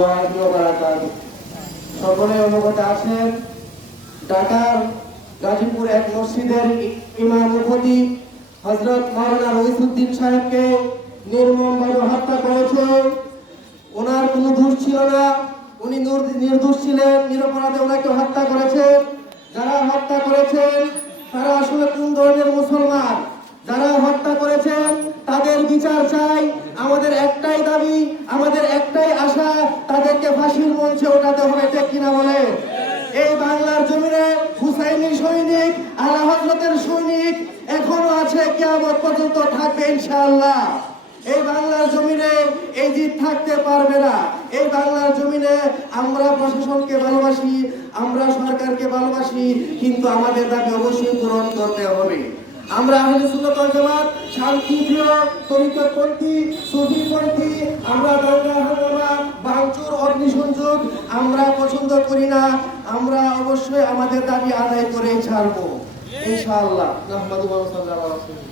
ওয়া বারাকাতুহু। সকলে অবগত আছেন, ঢাকার গাজীপুর এক মসজিদের ইমাম ও খতিব হযরত মাওলানা রইসুদ্দিন সাহেবকে নির্মমভাবে হত্যা করেছে। ওনার কোনো দোষ ছিল না, উনি নির্দোষ ছিলেন, নিরপরাধে ওনাকে হত্যা করেছেন। যারা হত্যা করেছেন তারা আসলে কোন ধরনের মুসলমান? যারা হত্যা করেছেন তাদের বিচার চাই। আমাদের একটাই দাবি, আমাদের একটাই আশা, তাদেরকে ফাঁসির মঞ্চে ওঠাতে হবে, ঠিক কিনা বলে? এই বাংলার জমিনে হুসাইনি সৈনিক, আলা হযরতের সৈনিক এখনো আছে, কিয়ামত পর্যন্ত থাকবে ইনশাআল্লাহ। এই বাংলার জমিনে এই জিদ থাকতে পারবে না। এই বাংলার জমিনে আমরা প্রশাসনকে ভালোবাসি, আমরা সরকারকে ভালোবাসি, কিন্তু আমাদের দাবি অবশ্যই পূরণ করতে হবে। আমরা আহলে সুন্নাত ওয়াল জামাত শান্তিপ্রিয়, তরিকতপন্থী, সুফিপন্থী, আমরা দাঙ্গা হাঙ্গামা, ভাঙচুর, অগ্নিসংযোগ আমরা পছন্দ করি না। আমরা অবশ্যই আমাদের দাবি আদায় করে ছাড়বো ইনশাআল্লাহ। নাহমাদুহু ওয়া নাস্তাঈনুহু।